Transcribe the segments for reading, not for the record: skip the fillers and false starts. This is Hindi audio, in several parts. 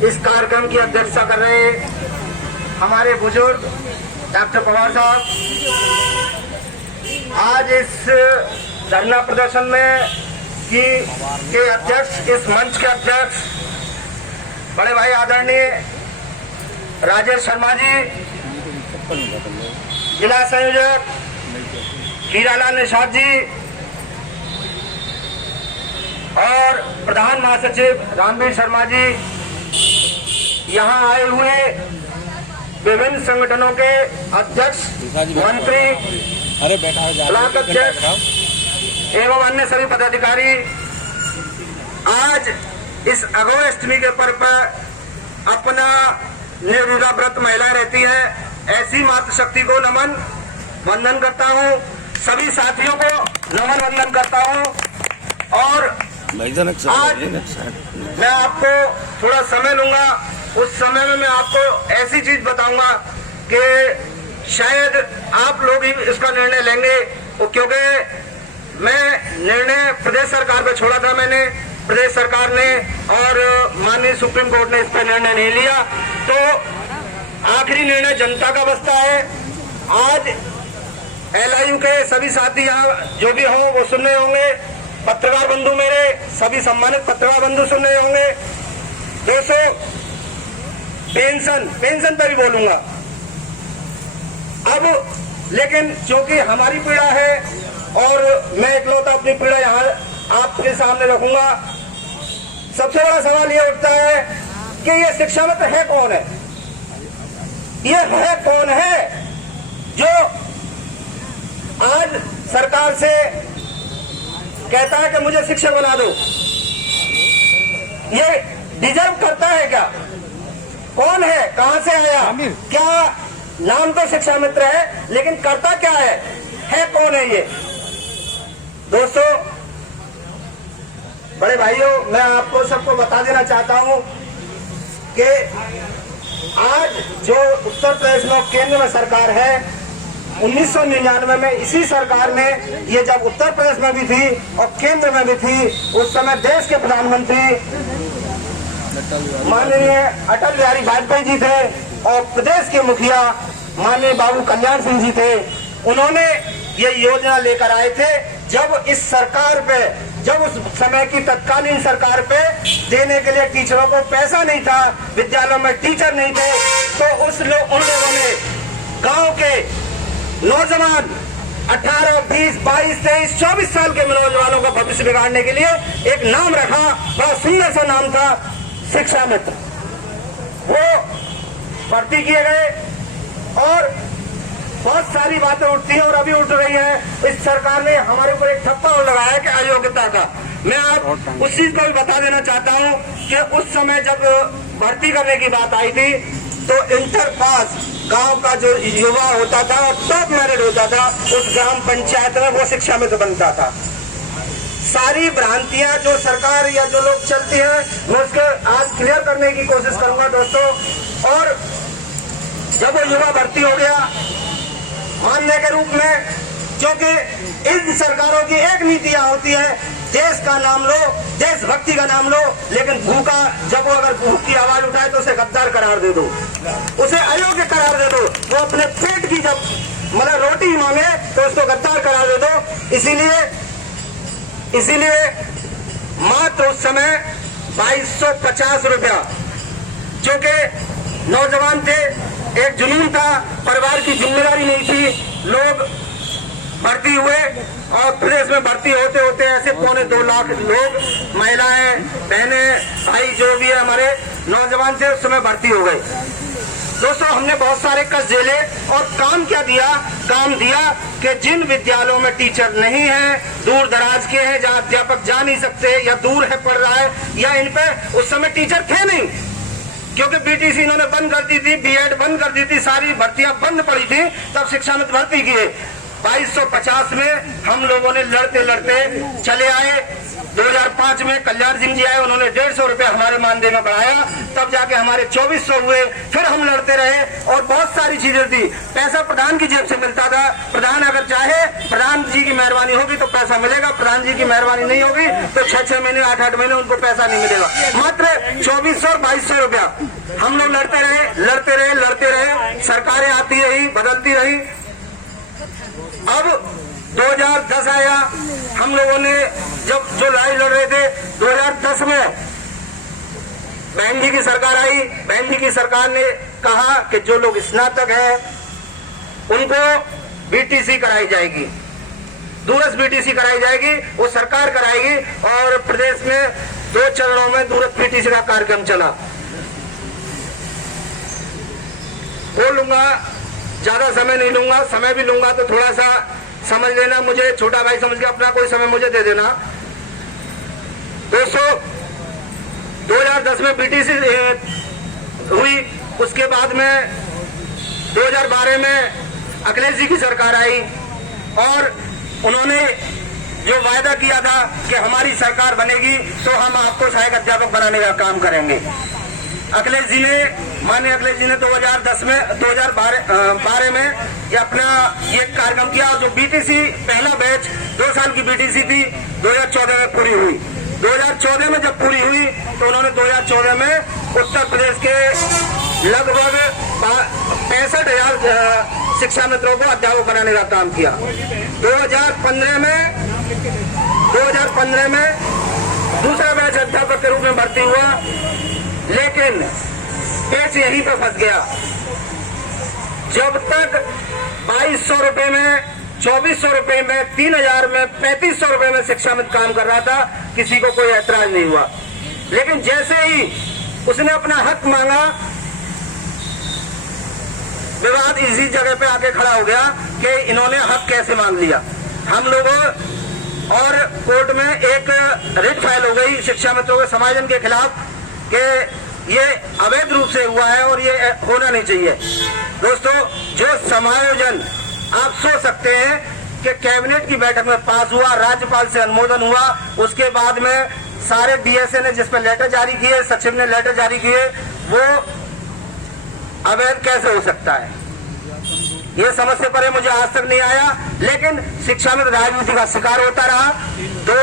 इस कार्यक्रम की अध्यक्षता कर रहे हमारे बुजुर्ग डॉक्टर पवार साहब, आज इस धरना प्रदर्शन में के अध्यक्ष, इस मंच के अध्यक्ष बड़े भाई आदरणीय राजेश शर्मा जी, जिला संयोजक हीरालाल निषाद जी और प्रधान महासचिव रामवीर शर्मा जी, यहाँ आए हुए विभिन्न संगठनों के अध्यक्ष, मंत्री, ब्लॉक अध्यक्ष एवं अन्य सभी पदाधिकारी, आज इस अगोष्टमी के पर्व पर अपना निर्जला व्रत महिला रहती है, ऐसी मातृशक्ति को नमन वंदन करता हूँ। सभी साथियों को नमन वंदन करता हूँ। और आज मैं आपको थोड़ा समय लूंगा, उस समय में मैं आपको ऐसी चीज बताऊंगा कि शायद आप लोग ही इसका निर्णय लेंगे, क्योंकि मैं निर्णय प्रदेश सरकार पे छोड़ा था। मैंने प्रदेश सरकार ने और माननीय सुप्रीम कोर्ट ने इस पर निर्णय नहीं लिया, तो आखिरी निर्णय जनता का बचता है। आज LIU के सभी साथी यहाँ जो भी हों वो सुन रहे होंगे, पत्रकार बंधु, मेरे सभी सम्मानित पत्रकार बंधु सुन रहे होंगे। दोस्तों, पेंशन पर भी बोलूंगा अब, लेकिन क्योंकि हमारी पीड़ा है और मैं इकलौता अपनी पीड़ा यहाँ आपके सामने रखूंगा। सबसे बड़ा सवाल ये उठता है कि ये शिक्षा मित्र है कौन है? ये है कौन है जो आज सरकार से कहता है कि मुझे शिक्षक बना दो? ये डिजर्व करता है क्या? कौन है? कहां से आया? क्या नाम तो शिक्षा मित्र है, लेकिन करता क्या है कौन है ये? दोस्तों, बड़े भाइयों, मैं आपको सबको बता देना चाहता हूं कि आज जो उत्तर प्रदेश में केंद्र में सरकार है, 1999 में इसी सरकार ने, ये जब उत्तर प्रदेश में भी थी और केंद्र में भी थी, उस समय देश के प्रधानमंत्री माननीय अटल बिहारी वाजपेयी जी थे और प्रदेश के मुखिया माननीय बाबू कल्याण सिंह जी थे। उन्होंने ये योजना लेकर आए थे। जब इस सरकार पे, जब उस समय की तत्कालीन सरकार पे देने के लिए टीचरों को पैसा नहीं था, विद्यालयों में टीचर नहीं थे, तो उन लोगों ने गांव के नौजवान 18, 20, 22, 23, 24 साल के नौजवानों का भविष्य बिगाड़ने के लिए एक नाम रखा। बड़ा सुंदर सा नाम था, शिक्षा मित्र। वो भर्ती किए गए और बहुत सारी बातें उठती हैं और अभी उठ रही हैं। इस सरकार ने हमारे ऊपर एक ठप्पा और लगाया कि अयोग्यता का। मैं आप उस चीज को भी बता देना चाहता हूं कि उस समय जब भर्ती करने की बात आई थी, तो इंटर पास गांव का जो युवा होता था और टॉप मेरिट होता था, उस ग्राम पंचायत में वो शिक्षा मित्र बनता था। सारी भ्रांतियां जो सरकार या जो लोग चलती हैं, मैं उसको आज क्लियर करने की कोशिश करूंगा दोस्तों। और जब वो युवा भर्ती हो गया मानने के रूप में, क्योंकि इन सरकारों की एक नीतियां होती है, देश का नाम लो, देशभक्ति का नाम लो, लेकिन भूखा, जब वो अगर भूख की आवाज उठाए तो उसे गद्दार करार दे दो, उसे अयोग्य करार दे दो। वो अपने पेट की जब मतलब रोटी मांगे तो उसको गद्दार करार दे दो। इसीलिए मात्र उस समय 2250 रुपया, जो कि नौजवान थे, एक जुनून था, परिवार की जिम्मेदारी नहीं थी, लोग भर्ती हुए और प्रदेश में भर्ती होते होते ऐसे 2.25 लाख लोग, महिलाएं, बहनें, भाई जो भी है हमारे नौजवान थे, उस समय भर्ती हो गए। दोस्तों, हमने बहुत सारे कष्ट झेले और काम क्या दिया? काम दिया कि जिन विद्यालयों में टीचर नहीं है, दूर दराज के हैं, जहाँ अध्यापक जा नहीं सकते या दूर है पढ़ रहा है, या इन पे उस समय टीचर थे नहीं, क्योंकि BTC इन्होंने बंद कर दी थी, B.Ed बंद कर दी थी, सारी भर्तियां बंद पड़ी थी, तब शिक्षा मित्र भर्ती किए। 2250 में हम लोगों ने लड़ते लड़ते चले आए 2005 में कल्याण सिंह जी आए, उन्होंने 150 रुपए हमारे मानदेय में बढ़ाया, तब जाके हमारे 2400 हुए। फिर हम लड़ते रहे और बहुत सारी चीजें थी। पैसा प्रधान की जेब से मिलता था। प्रधान अगर चाहे, प्रधान जी की मेहरबानी होगी तो पैसा मिलेगा, प्रधान जी की मेहरबानी नहीं होगी तो 6-6 महीने 8-8 महीने उनको पैसा नहीं मिलेगा। मात्र 2400 और 2200 रुपया। हम लोग लड़ते रहे, सरकारें आती रही, बदलती रही। अब 2010 आया, हम लोगों ने जब जो लड़ाई लड़ रहे थे 2010 में बहन जी की सरकार आई। बहन जी की सरकार ने कहा कि जो लोग स्नातक हैं उनको बीटीसी कराई जाएगी, दूरस्थ बीटीसी कराई जाएगी, वो सरकार कराएगी। और प्रदेश में 2 चरणों में दूरस्थ बीटीसी का कार्यक्रम चला। बोल लूंगा, ज्यादा समय नहीं लूंगा, समय भी लूंगा तो थोड़ा सा समझ लेना, मुझे छोटा भाई समझ के अपना कोई समय मुझे दे देना। दोस्तों, 2010 में बीटीसी हुई, उसके बाद में 2012 में अखिलेश जी की सरकार आई और उन्होंने जो वायदा किया था कि हमारी सरकार बनेगी तो हम आपको सहायक अध्यापक बनाने का काम करेंगे। अखिलेश जी ने, माननीय अखिलेश जी ने 2012 में ये अपना ये कार्यक्रम किया। जो बीटीसी पहला बैच 2 साल की बीटीसी थी, 2014 में पूरी हुई। 2014 में जब पूरी हुई तो उन्होंने 2014 में उत्तर प्रदेश के लगभग 65,000 शिक्षा मित्रों को अध्यापक बनाने का काम किया। 2015 में दूसरा बैच अध्यापक के रूप में भर्ती हुआ, लेकिन पेच यहीं पे फंस गया। जब तक 2200 रुपए में, 2400 रुपए में, 3000 में, 3500 रुपए में शिक्षा मित्र काम कर रहा था, किसी को कोई ऐतराज नहीं हुआ। लेकिन जैसे ही उसने अपना हक मांगा, विवाद इसी जगह पे आके खड़ा हो गया कि इन्होंने हक कैसे मांग लिया। हम लोगों और कोर्ट में एक रिट फाइल हो गई शिक्षा मित्रों के समायोजन के खिलाफ कि ये अवैध रूप से हुआ है और ये होना नहीं चाहिए। दोस्तों, जो समायोजन आप सोच सकते हैं कि कैबिनेट की बैठक में पास हुआ, राज्यपाल से अनुमोदन हुआ, उसके बाद में सारे डीएसए ने जिस पर लेटर जारी किए, सचिव ने लेटर जारी किए, वो अवैध कैसे हो सकता है, ये समझ से परे मुझे आज तक नहीं आया। लेकिन शिक्षा में राजनीति का शिकार होता रहा। तो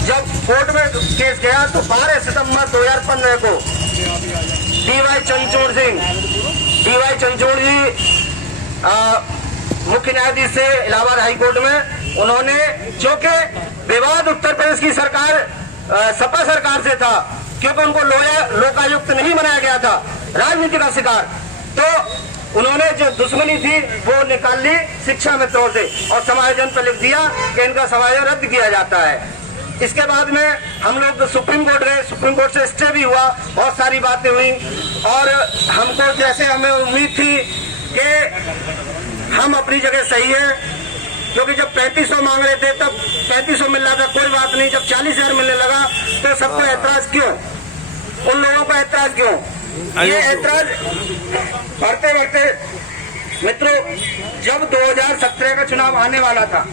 जब कोर्ट में केस गया तो 12 सितंबर 2015 को डीवाई चंद्रचूड़ जी मुख्य न्यायाधीश से इलाहाबाद हाई कोर्ट में, उन्होंने, जो कि विवाद उत्तर प्रदेश की सरकार सपा सरकार से था, क्योंकि उनको लोकायुक्त नहीं बनाया गया था, राजनीति का शिकार, तो उन्होंने जो दुश्मनी थी वो निकाल ली शिक्षा मित्रों से और समायोजन पर लिख दिया कि इनका समायोजन रद्द किया जाता है। इसके बाद में हम लोग सुप्रीम कोर्ट गए, सुप्रीम कोर्ट से स्टे भी हुआ, बहुत सारी बातें हुई और हमको जैसे हमें उम्मीद थी कि हम अपनी जगह सही है, क्योंकि जब 3500 मांग रहे थे तब 3500 मिल रहा था, कोई बात नहीं। जब 40,000 मिलने लगा तो सबको ऐतराज क्यों, उन लोगों को ऐतराज क्यों? ये ऐतराज बढ़ते बढ़ते मित्रों, जब 2017 का चुनाव आने वाला था,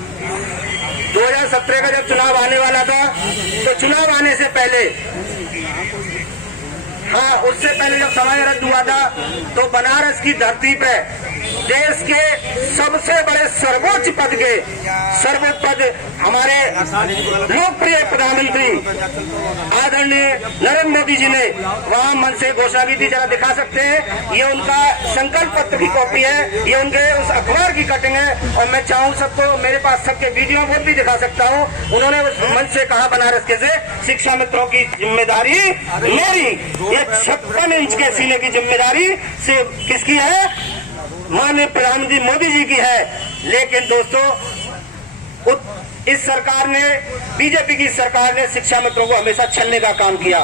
2017 का जब चुनाव आने वाला था, तो चुनाव आने से पहले, हाँ उससे पहले जब समय रद्द हुआ था, तो बनारस की धरती पे देश के सबसे बड़े सर्वोच्च पद हमारे लोकप्रिय प्रधानमंत्री आदरणीय नरेंद्र मोदी जी ने वहां मन से घोषणा की थी। जरा दिखा सकते हैं, ये उनका संकल्प पत्र की कॉपी है, ये उनके उस अखबार की कटिंग है और मैं चाहूँ सबको, मेरे पास सबके वीडियो वो भी दिखा सकता हूँ। उन्होंने उस मंच से कहा बनारस के से शिक्षा मित्रों की जिम्मेदारी मेरी, ये 56 इंच के सीने की जिम्मेदारी से किसकी है? माननीय प्रधानमंत्री मोदी जी की है। लेकिन दोस्तों, इस सरकार ने, बीजेपी की सरकार ने शिक्षा मित्रों को हमेशा छलने का काम किया।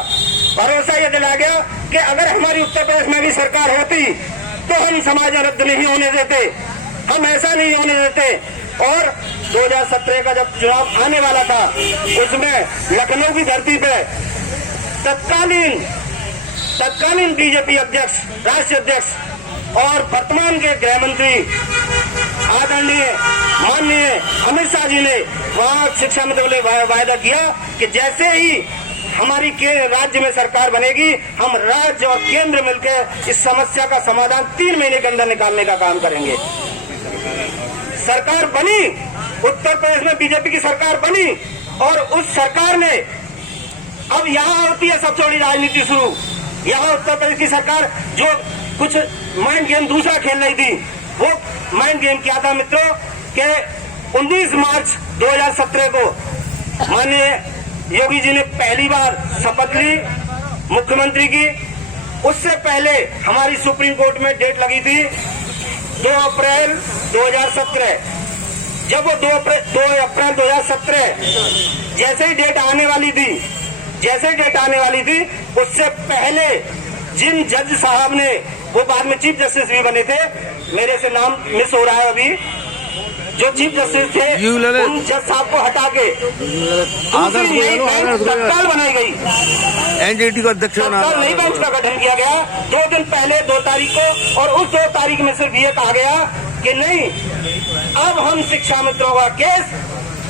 भरोसा यह दिलाया गया कि अगर हमारी उत्तर प्रदेश में भी सरकार होती तो हम समाज रद्द नहीं होने देते, हम ऐसा नहीं होने देते। और 2017 का जब चुनाव आने वाला था, उसमें लखनऊ की धरती पे तत्कालीन बीजेपी अध्यक्ष, राष्ट्रीय अध्यक्ष और वर्तमान के गृह मंत्री आदरणीय माननीय अमित शाह जी ने वहाँ शिक्षा मंत्री ने वायदा किया कि जैसे ही हमारी राज्य में सरकार बनेगी, हम राज्य और केंद्र मिलकर इस समस्या का समाधान 3 महीने के अंदर निकालने का काम करेंगे। सरकार बनी, उत्तर प्रदेश में बीजेपी की सरकार बनी और उस सरकार ने अब यहाँ होती है सबसे बड़ी राजनीति शुरू। यहाँ उत्तर प्रदेश की सरकार जो कुछ माइंड गेम दूसरा खेल रही थी, वो माइंड गेम क्या था मित्रों कि 19 मार्च 2017 को माननीय योगी जी ने पहली बार शपथ ली मुख्यमंत्री की। उससे पहले हमारी सुप्रीम कोर्ट में डेट लगी थी 2 अप्रैल 2017। जब वो 2 अप्रैल 2017 जैसे ही डेट आने वाली थी, उससे पहले जिन जज साहब ने, वो बाद में चीफ जस्टिस भी बने थे, मेरे से नाम मिस हो रहा है अभी, जो चीफ जस्टिस थे उन जज साहब को हटा के तत्काल बनाई गई, एनजीटी का अध्यक्ष नई बेंच का गठन किया गया 2 दिन पहले 2 तारीख को। और उस 2 तारीख में सिर्फ ये कहा गया कि नहीं, अब हम शिक्षा मित्रों का केस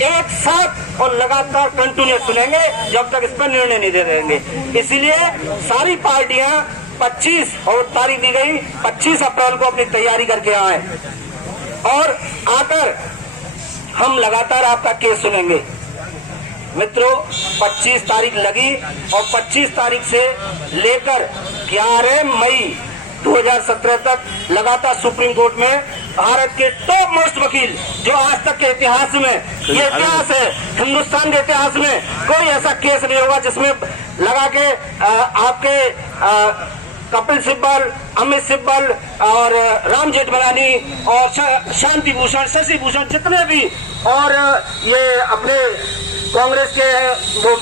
एक साथ और लगातार कंटिन्यू सुनेंगे जब तक इस पर निर्णय नहीं दे देंगे। इसीलिए सारी पार्टियां 25 और तारीख दी गई 25 अप्रैल को अपनी तैयारी करके आए और आकर हम लगातार आपका केस सुनेंगे। मित्रों 25 तारीख लगी और 25 तारीख से लेकर 11 मई 2017 तक लगातार सुप्रीम कोर्ट में भारत के टॉप मोस्ट वकील, जो आज तक के इतिहास में, ये इतिहास है हिंदुस्तान के इतिहास में, कोई ऐसा केस नहीं होगा जिसमें लगा के आपके कपिल सिब्बल, अमित सिब्बल और राम जेठमलानी और शांति भूषण, शशि भूषण, जितने भी, और ये अपने कांग्रेस के वो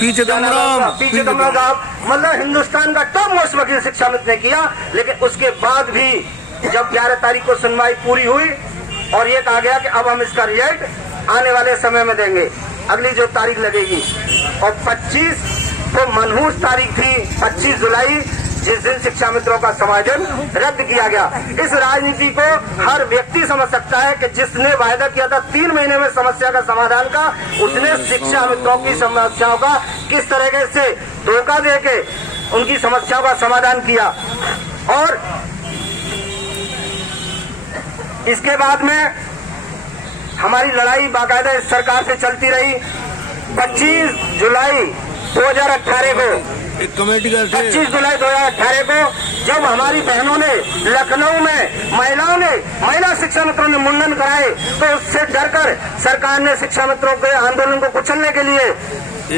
पी चिदम्बरम साहब, मतलब हिंदुस्तान का टॉप मोस्ट वकील शिक्षा मंत्री ने किया। लेकिन उसके बाद भी जब 11 तारीख को सुनवाई पूरी हुई और ये कहा गया कि अब हम इसका रिजल्ट आने वाले समय में देंगे, अगली जो तारीख लगेगी, और 25 को मनहूस तारीख थी 25 जुलाई, जिस दिन शिक्षा मित्रों का समायोजन रद्द किया गया। इस राजनीति को हर व्यक्ति समझ सकता है कि जिसने वायदा किया था 3 महीने में समस्या का समाधान का, उसने शिक्षा मित्रों की समस्याओं का किस तरीके से धोखा देके उनकी समस्याओं का समाधान किया। और इसके बाद में हमारी लड़ाई बाकायदा इस सरकार से चलती रही। 25 जुलाई 2018 को, एक कमेटी का 25 जुलाई 2018 को जब हमारी बहनों ने लखनऊ में महिला शिक्षा मित्रों ने मुंडन कराए, तो उससे डरकर सरकार ने शिक्षा मित्रों के आंदोलन को कुचलने के लिए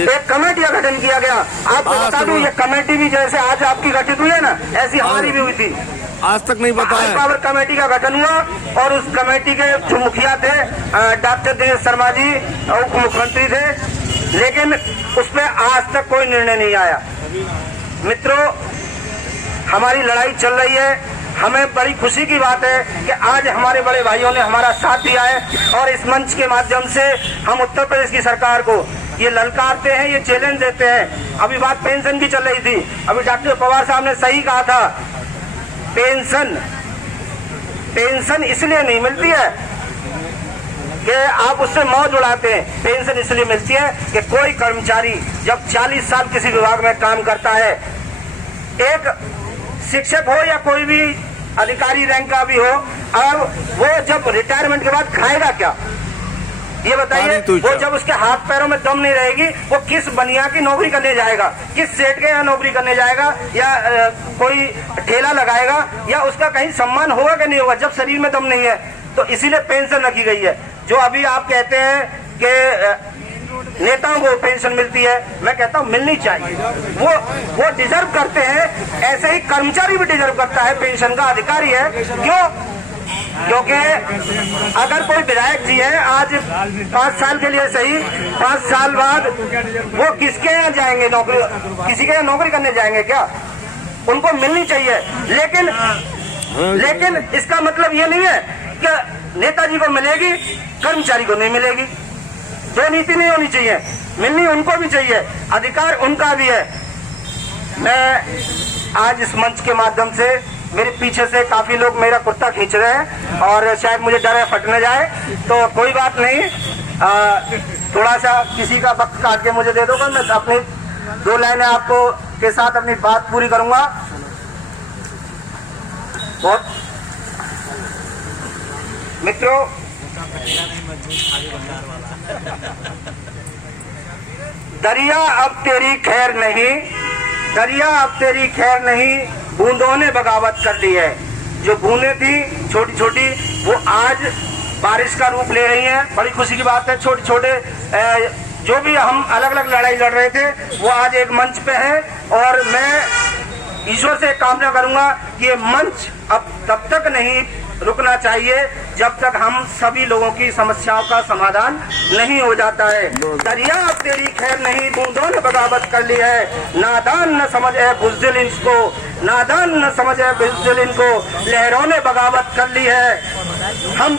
एक कमेटी का गठन किया गया। आपको बता दूं, ये कमेटी भी जैसे आज आपकी गठित हुई है ना, ऐसी हमारी भी हुई थी। आज तक नहीं पता है। पावर कमेटी का गठन हुआ और उस कमेटी के जो मुखिया थे डॉक्टर दिनेश शर्मा जी, उप मुख्यमंत्री थे, लेकिन उसमें आज तक कोई निर्णय नहीं आया। मित्रों, हमारी लड़ाई चल रही है। हमें बड़ी खुशी की बात है कि आज हमारे बड़े भाइयों ने हमारा साथ दिया है और इस मंच के माध्यम से हम उत्तर प्रदेश की सरकार को ये ललकारते हैं, ये चैलेंज देते हैं। अभी बात पेंशन की चल रही थी, अभी डॉक्टर पवार साहब ने सही कहा था, पेंशन इसलिए नहीं मिलती है कि आप उससे मौज उड़ाते हैं। पेंशन इसलिए मिलती है कि कोई कर्मचारी जब 40 साल किसी विभाग में काम करता है, एक शिक्षक हो या कोई भी अधिकारी रैंक का भी हो, अब वो जब रिटायरमेंट के बाद खाएगा क्या, ये बताइए। वो जब उसके हाथ पैरों में दम नहीं रहेगी, वो किस बनिया की नौकरी करने जाएगा, किस सेठ के यहाँ नौकरी करने जाएगा, या कोई ठेला लगाएगा, या उसका कहीं सम्मान होगा कि नहीं होगा जब शरीर में दम नहीं है। तो इसीलिए पेंशन रखी गई है। जो अभी आप कहते हैं कि नेताओं को पेंशन मिलती है, मैं कहता हूँ मिलनी चाहिए, वो डिजर्व करते हैं। ऐसे ही कर्मचारी भी डिजर्व करता है, पेंशन का अधिकारी है। क्यों? क्योंकि अगर कोई विधायक जी है, आज 5 साल के लिए सही, 5 साल बाद वो किसके यहाँ जाएंगे नौकरी, किसी के यहाँ नौकरी करने जाएंगे क्या? उनको मिलनी चाहिए। लेकिन इसका मतलब ये नहीं है कि नेताजी को मिलेगी, कर्मचारी को नहीं मिलेगी। दो नीति नहीं होनी चाहिए, मिलनी उनको भी चाहिए, अधिकार उनका भी है। मैं आज इस मंच के माध्यम से मेरे पीछे से काफी लोग मेरा कुर्ता खींच रहे हैं और शायद मुझे डर है फट न जाए, तो कोई बात नहीं। थोड़ा सा किसी का वक्त काट के मुझे दे दोगे, मैं अपनी 2 लाइनें आपको के साथ अपनी बात पूरी करूंगा। बहुत मित्रों, दरिया अब तेरी खैर नहीं, दरिया अब तेरी खैर नहीं, बूंदों ने बगावत कर ली है। जो बूंदें थी छोटी छोटी, वो आज बारिश का रूप ले रही हैं। बड़ी खुशी की बात है। छोटे छोटे जो भी हम अलग अलग लड़ाई लड़ रहे थे, वो आज एक मंच पे है। और मैं ईश्वर से कामना करूंगा कि ये मंच अब तब तक नहीं रुकना चाहिए जब तक हम सभी लोगों की समस्याओं का समाधान नहीं हो जाता है। दरिया अब तेरी खैर नहीं, बूंदों ने बगावत कर ली है। नादान न समझ है बुज़दिल इनको, नादान न समझ है बुज़दिल इनको, लहरों ने बगावत कर ली है। हम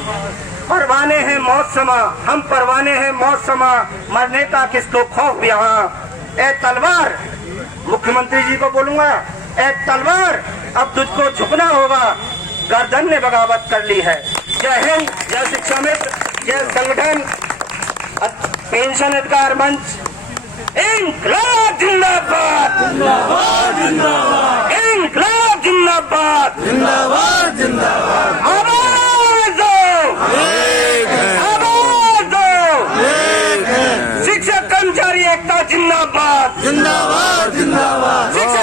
परवाने हैं मौत समा, हम परवाने हैं मौत समा, मरने का किसको खौफ यहाँ। ए तलवार, मुख्यमंत्री जी को बोलूंगा, ए तलवार अब तुझको झुकना होगा, गर्दन ने बगावत कर ली है। जय हिंद, जय शिक्षा मित्र, जय संगठन, पेंशन अधिकार मंच, इंकलाब जिंदाबाद, इंकलाब जिंदाबाद, जिंदाबाद जिंदाबाद। आवाज दो, आवाज दो, शिक्षक कर्मचारी एकता जिंदाबाद, जिंदाबाद जिंदाबाद।